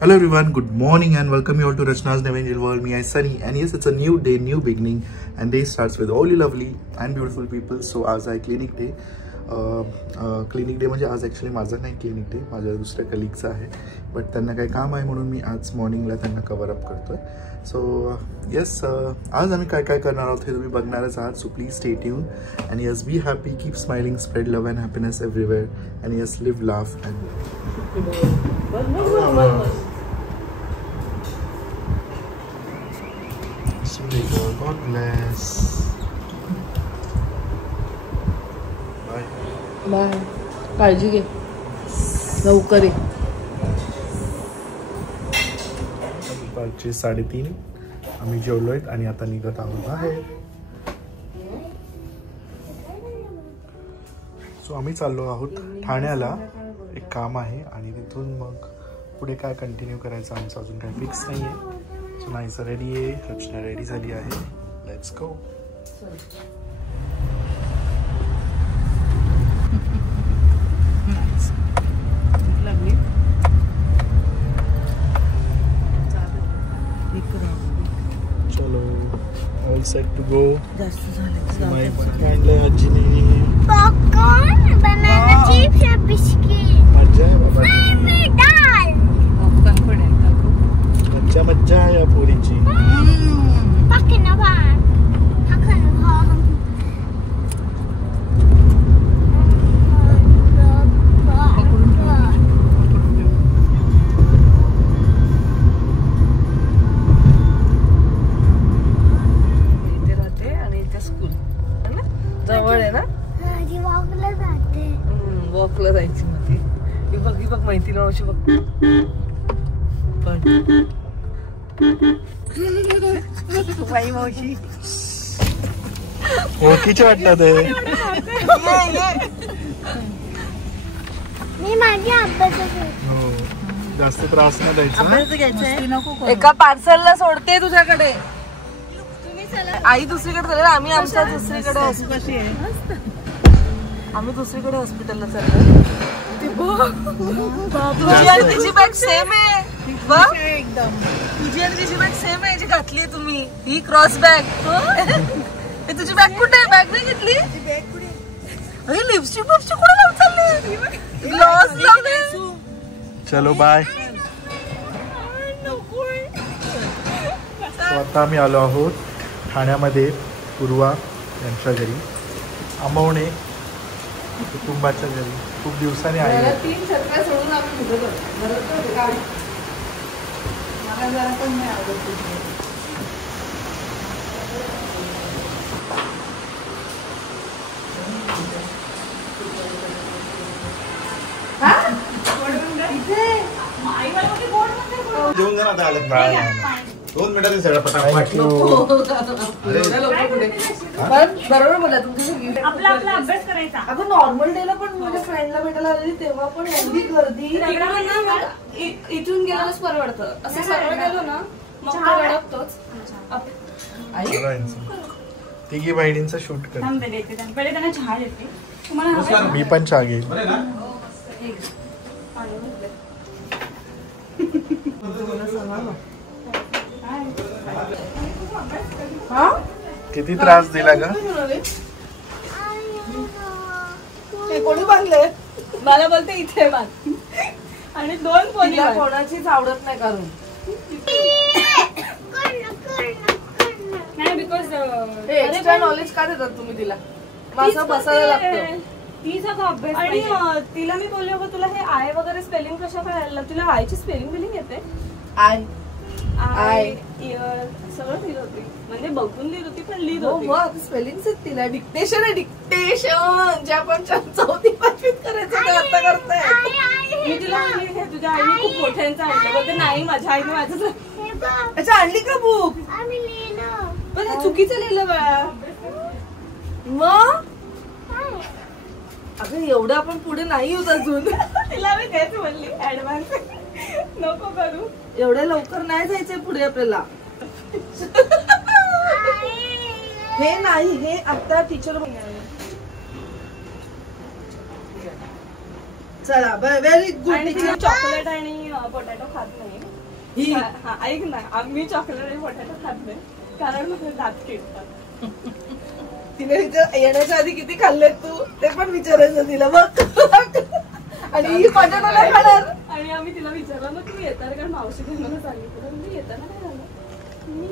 Hello everyone, good morning and welcome you all to Rachna's Never Ending World. Me, I Sunny, and yes, it's a new day, new beginning, and day starts with all you lovely and beautiful people. So आज आहे clinic day. Clinic day म्हणजे आज actually माझं नाही clinic day, माझ्या दुसऱ्या कलिगचं आहे, but त्यांना काही काम आहे म्हणून मी आज मॉर्निंगला त्यांना कवर अप करतोय. सो येस, आज आम्ही काय काय करणार आहोत हे तुम्ही बघणारच आहात. So please stay tune and yes, be happy, keep smiling, spread love and happiness everywhere, and yes, live laugh and God bless. Bye. Bye. काळजी घे. लवकर ये. दुपारचे 3:30 आम्ही जेवलोय आणि आता निघत आहोत बाहेर. सो आम्ही चाललो आहोत ठाण्याला, एक काम आहे आणि तिथून मग पुढे काय कंटिन्यू करायचं आमचं अजून काही फिक्स नाही आहे. सो नाहीच रेडी आहे, रचना रेडी झाली आहे. Let's go. चलो, ऑल सेट टू गो. सिमाई पण आणलंय आजीने. पॉपकॉर्न, बनाना चिप्स या बिस्किट. मज्जा आहे बाबा. डाल. पॉपकॉर्न पण आहे का? मज्जा आहे या पोरीची. पकना भात. पकना भात. इथे राहते आणि इथे स्कूल है ना, जवळ आहे ना. आजी वॉकला जाते. वॉकला जायची मग ती बघ माहिती ना अशी बघ. पण बाई मावशी ओळखीचे वाटतात ते. मी माझी अभ्यास हो, जास्त त्रास नाही द्यायचा. एका पार्सलला सोडते तुझ्याकडे. आई दुसरीकडे चालेल, आम्ही आमच्या दुसरीकडे. आम्ही दुसरीकडे हॉस्पिटलला चाललो. तुझी आणि तिची बॅग सेम आहे एकदम. तुझी आणि तिची बॅग सेम आहे जी घातली तुम्ही. ही क्रॉस बॅग. तुझी बॅग कुठे आहे? बॅग नाही घेतली. लिपस्टिक कुठे लावून चालली? ग्लॉस लावले. चलो बाय. आता आम्ही आलो आहोत ठाण्यामध्ये पूर्वा यांच्या घरी, आंबवणे कुटुंबाच्या घरी. खूप दिवसांनी आले. 3 छत्र्या सोडून आम्ही निघत होतो. मला जरा पण नाही आवडत. जेवून जा आता. 2 मिनिटात सगळं पटापट. बरोबर बोला तुमची. आपला अभ्यास करायचा. अगं नॉर्मल डेला पण माझ्या फ्रेंडला भेटायला आलेली तेव्हा पण एवढी गर्दी. इथून गेल्यावरच परवडतं. असं सरळ गेलो ना मग अडकतोच. तिघी बहिणींचा शूट कर. पहिले त्यांना चहा देते. तुम्हाला मी पण चहा घेईन. किती त्रास दिला ग? कोणी बांधले? मला बोलते इथे बांध. आणि 2 पोरी कोणाचीच आवडत नाही करून. नाही बिकॉज एक्स्ट्रा नॉलेज का देतात तुम्ही तिला? माझं बसायला लागतं. ती सगळं अभ्यास. आणि तिला मी बोलले बघ, तुला हे आय वगैरे स्पेलिंग कशा कळायला? तुला आयची स्पेलिंग बिलिंग येते? आय इयर सगळं लिहित होती. म्हणजे बघून लिहित होती पण लिहित होती. मग स्पेलिंग तिला डिक्टेशन आहे. डिक्टेशन जे आपण 4वी 5वीत करायचं ते आता करताय. मी तिला म्हणली हे तुझ्या आईने खूप मोठ्यांचं आणलं. बोलते नाही, माझ्या आईने माझं. अच्छा, आणली का बुक? पण हे चुकीचं लिहिलं बाळा. मग अगं एवढं आपण पुढे नाही होत अजून. तिला मी तेच म्हणली ऍडव्हान्स नको करू. एवढ्या लवकर नाही जायचंय पुढे आपल्याला. हे नाही, हे आता टीचर. चला व्हेरी गुड. चॉकलेट आणि पोटॅटो खात नाही. हा, ऐक ना, आम्ही चॉकलेट आणि बटाटा खात नाही कारण माझे दात किडतात. तिने येण्याच्या आधी किती खाल्ले तू ते पण विचारायचं तिला बघ. आणि ही बटाटा नाही खाणार. आणि आम्ही तिला विचारलं मग तुम्ही येताना, कारण मावशीने मला सांगितलं मी येताना काय झालं, मी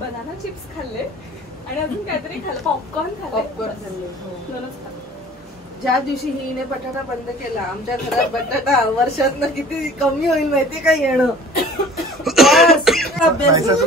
बनाना चिप्स खाल्ले आणि अजून काहीतरी खाल्लं, पॉपकॉर्न खाल्ले. ज्या दिवशी हिने बटाटा बंद केला आमच्या घरात बटाटा वर्षातनं किती कमी होईल माहितीये का येणं.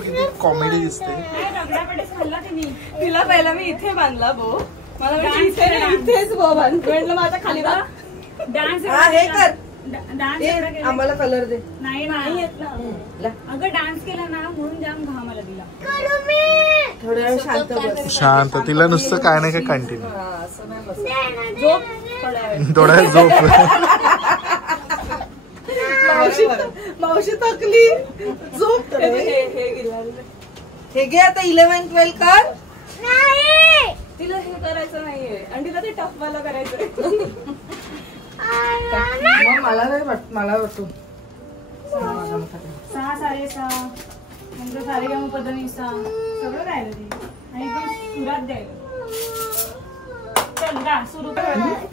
किती कॉमेडी दिसते. रगडा पेटीस खाल्ला तिने. तिला पहिला मी इथे बांधला बो, मला इथेच बो बांधतो म्हटलं माझ्या खाली बा. डान्स हे कर डान्स आम्हाला कलर दे. नाही नाही येत ना अगं डान्स केला ना म्हणून जाम घाम आला तिला. थोड्या वेळ शांत बस. शांत तिला नुसतं काय नाही काय कंटिन्यू असं नाही बस. झोप थोड्या वेळ झोप. मावशी थकली झोप. हे घे आता 11, 12 कर. तिला हे करायचं नाहीये आणि तिला ते टफवाला करायचंय. मग मला नाही वाटत, मला वाटतो 6 6:30 नंतर सारेगाम पदनिसा सगळं राहिलं ती आणि पण सुरात द्यायला. चल गा सुरू कर.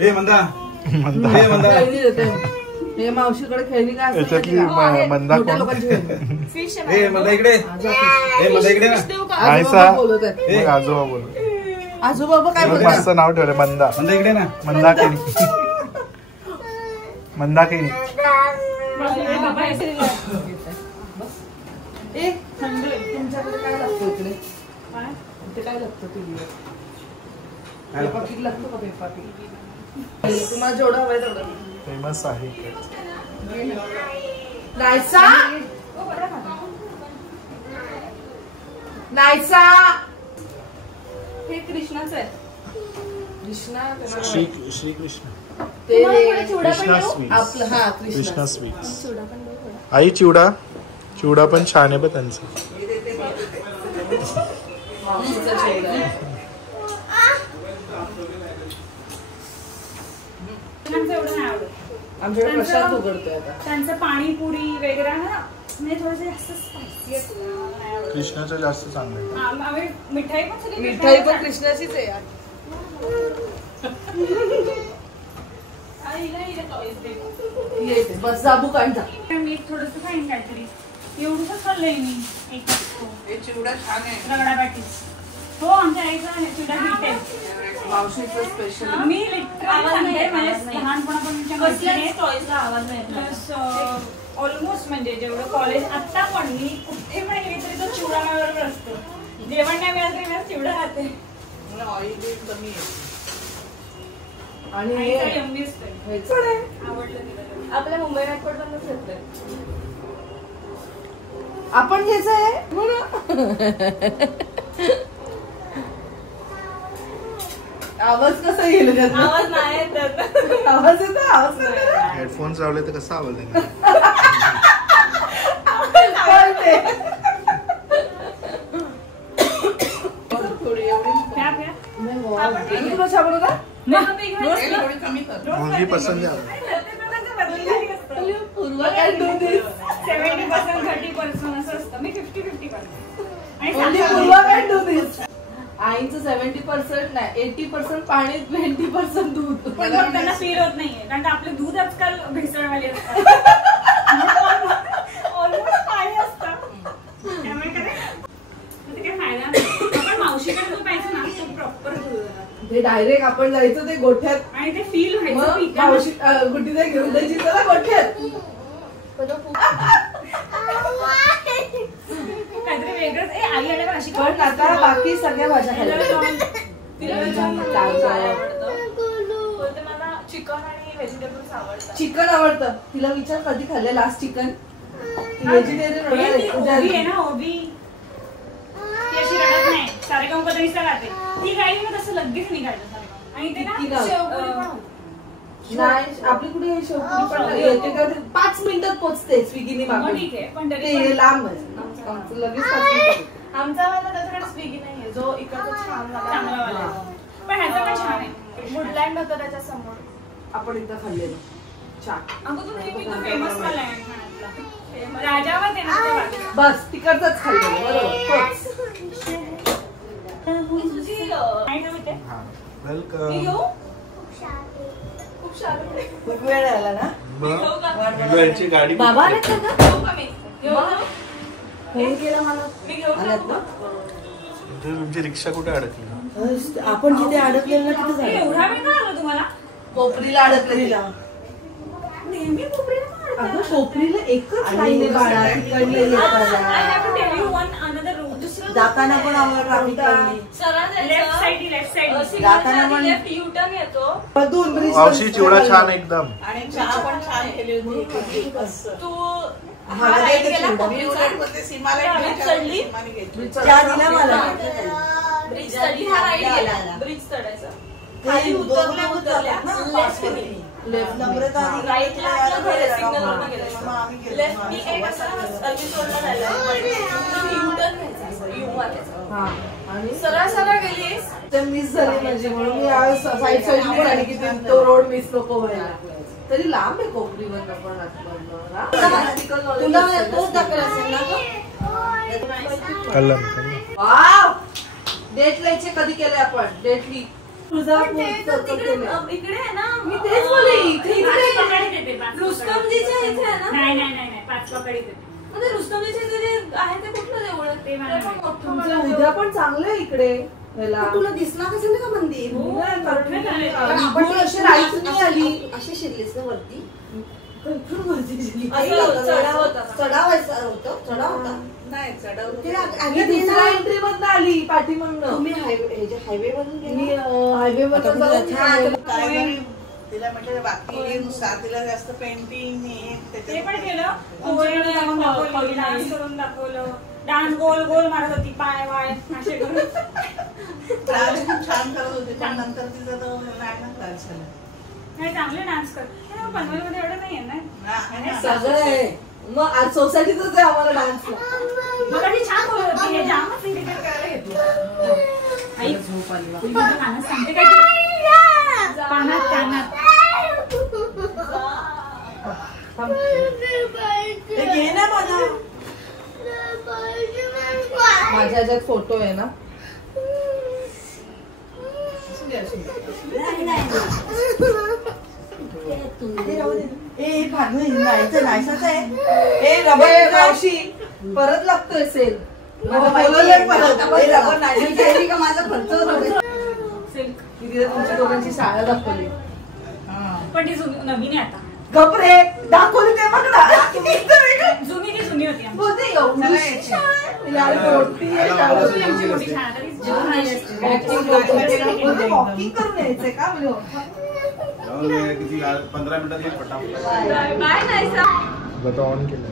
हे मंदा हे मंदा खेळली देते. हे मावशीकडे खेळली का याच्यातली मंदा कोण? फिश हे मंदा इकडे हे मंदा इकडे ना आयसा बोलत आहे. मग आजोबा बोल. आजोबाबा काय मस्त बोलतात? नाव ठेवलं मंदा. मंदा इकडे ना मंदा केली. मंदा केली. बाबा ए तुमच्याकडे काय लागतं इकडे? इथे काय लागतं टीव्हीवर? पेपा किट लागतो का? पेपा किट तुम्हाला जेवढं हवंय तेवढं. फेमस आहे. नायसा नायसा हे कृष्णाचं आहे. कृष्णा श्रीकृष्ण ते कृष्णा स्वीट्स. आपलं हा कृष्णा स्वीट्स. आई चिवडा चिवडा पण छान आहे बघ त्यांचं. मावशीचा चिवडा. एवढं नाही आवडत. आमच्याकडे प्रसाद उघडतोय आता. त्यांचं पाणीपुरी वगैरे ना म्हणजे थोडंसं जास्त स्पायसी असतं. कृष्णाचं जास्त चांगलं आहे. आम्ही मिठाई पण सगळी मिठाई पण कृष्णाचीच आहे यार. येते बस जाबू काढता. मी थोडंसं खाईन काहीतरी. एवढंच खाल्लंय मी एक हे चिवडा छान आहे. रगडा पॅटीस. हो आमच्या आईचा चिवडा हिट आहे. मावशीचं स्पेशल. मी लिटरली लहानपणापासून ऑलमोस्ट म्हणजे जेवढं कॉलेज आता पण मी कुठे पण गेली तरी तो चिवडा माझ्याबरोबर असतो. जेवण नाही मिळालं तरी मला चिवडा खाते. ऑइल कमी आहे. आणि आईचा यम्मी असतो. आवडलं तिला. आपल्या मुंबई नागपूर पण येतोय. आपण घ्यायचं आहे. आवाज कसा येईल त्याचा? आवाज नाही येत त्याचा. आवाज येतो. आवाज नाही. हेडफोन्स लावले तर कसा आवाज येणार? थोडी एवढी प्या प्या. तुला छान होता. मुलगी पसंत आहे. पूर्वा काय डू दिस. 70% 30% असं असतं. मी 50-50 करते. आणि पूर्वा काय डू दिस. आईचं 70% नाही 80% पाणी 20% दूध. पण मग त्यांना फील होत नाहीये कारण आपलं दूध आजकाल भेसळवाले असतात. ऑलमोस्ट पाणी असतं. त्यामुळे काय फायदा नाही. आपण मावशीकडे जो पाहिजे ना तो प्रॉपर दूध. ते डायरेक्ट आपण जायचं ते गोठ्यात आणि ते फील मग व्हायचं. मावशी गुड्डी नाही घेऊन जायची त्याला गोठ्यात. काहीतरी वेगळंच. आई आल्या पण अशी पण आता बाकी सगळ्या भाज्या खायला. बोलते मला चिकन आणि व्हेजिटेबल्स आवडतात. चिकन आवडतं. तिला विचार कधी खाल्लं लास्ट चिकन. व्हेजिटेरियन ओबी ना ओबी. ती अशी रडत नाही. सारेगाव पदनिसा गाते ती गाडी मग तसं लगेच निघायचं सारेगाव. आणि ते ना शेवपुरी पण नाही आपली कुठे शेवपुरी पण येते का 5 मिनिटात पोहोचते स्विगीने मागून. ठीक आहे पण तरी ते लांब आहे. लगेच 5 मिनिटात. आमचा वाला त्याच्याकडे स्विगी नाहीये जो इकडचा छान चांगला वाला आहे. पण ह्याचं पण छान आहे. वुडलँड होतं त्याच्या समोर. आपण इथं खाल्लेलं अगं तू नेहमी तो फेमस वाला आहे ठाण्यातला. राजावर आहे ना त्या बाजूला. बस तिकडचंच खाल्लं बरोबर. नाही ठेवू ते? वेलकम. खूप वेळ झाला ना. मुलांची गाडी बाबा आले का तुमची रिक्षा कुठे अडकली? आपण जिथे अडकलेलं ना तिथे झालं. एवढा वेळ का आला तुम्हाला? कोपरीला अडकलेला. नेहमी कोपरीला का अडकता? अगं कोपरीला एकच लाईन आहे बाळा. तिकडली येताना. I have to tell you one another route. जाताना पण आम्हाला ट्रॅफिक लागली. लेफ्ट साइड जाताना पण युटर्न येतो. मधून ब्रिज मावशी चिवडा छान एकदम. आणि चहा पण छान केली होती. तू मला राईट द्यायचं गेला चिवडा. चढली चहा दिला मला. ब्रिज चढली हा राईट गेला ब्रिज चढायचा खाली उतरल्या राईटला सिग्नलवरनं गेलं लेफ्टनी एक असं सर्व्हिस रोडला जायला युटर्न घ्यायचा यू मारायचा सरळ सरळ गेलीस तर मिस झाली माझी म्हणून मी साईड साईड आली की तो रोड मिस नको व्हायला. तरी लांब आहे कोपरीवर तुला तोच दाखवला असेल ना. वाव डेट लाईचे कधी केले आपण. डेटली तुझा इकडे आहे ना मी तेच बोलले रुस्तमजीच्या इथे आहे ना. नाही पाचवाकडे येते. म्हणजे रुस्तमजीच्या इथे जे आहे ते कुठलं देऊळ आहे? ते मला माहिती. तुमचं उद्या पण चांगलं आहे इकडे. तुला दिसला कसं का मंदिर. आपण अशी राईट नाही आली. अशी शिरलीस ना वरती. चढावायचा होतं. चढाव होता नाही चढाव दुसऱ्या एंट्री मधून आली पाठीमागनं. तुम्ही हायवे मधून तिला म्हटलं बाकी नुसार तिला जास्त पेंटिंग ते पण केलं. डान्स करून दाखवलं. डान्स गोल गोल मारत होती पाय वाय असे करून. क्लास खूप छान करत होती पण नंतर तिचा तो नाही ना क्लास झाला. नाही चांगले डान्स कर. पनवेलमध्ये एवढं नाही आहे ना. सगळं आहे. मग आज सोसायटीतच आहे आम्हाला डान्सला. मला ती छान बोलत होती. हे जामच इंडिकेट करायला घेतलं. आई झोप आली. तुझी कानात सांगते काय तू? कानात घे ना माझ्या ह्याच्यात फोटो आहे ना. मावशी परत लागतोय सेल. माझा खर्च तुमच्या दोघांची शाळा दाखवली. पण ती नवीन आहे आता. गपरे दाखवली ते बघ ना. जुनी ती जुनी होती. वॉकिंग करून यायचंय का. 15 मिनिटात येईल पटापट. बाय नाही ऑन केलं.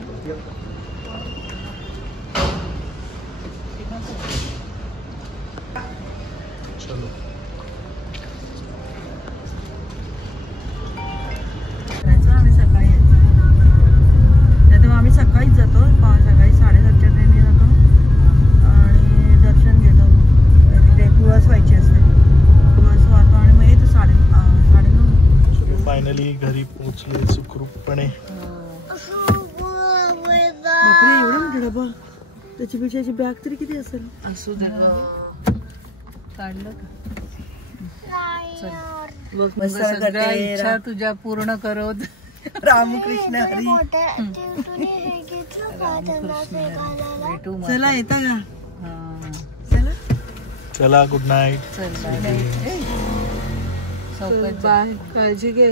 चलो आम्ही सकाळीच जातो. सकाळी 7:30च्या ट्रेनने जातो आणि दर्शन घेतो. तिथे तुळस व्हायची असते. तुळस वाहतो आणि मग येतो 9:30. फायनली घरी पोहोचले सुखरूपपणे. बापरे एवढा मोठा डबा. त्याची बिचाची बॅग तरी किती असेल. असू दे काढलं का इच्छा तुझ्या पूर्ण करत. रामकृष्ण हरी. चला येता का. चला चला गुड नाईट. बाय. काळजी घे.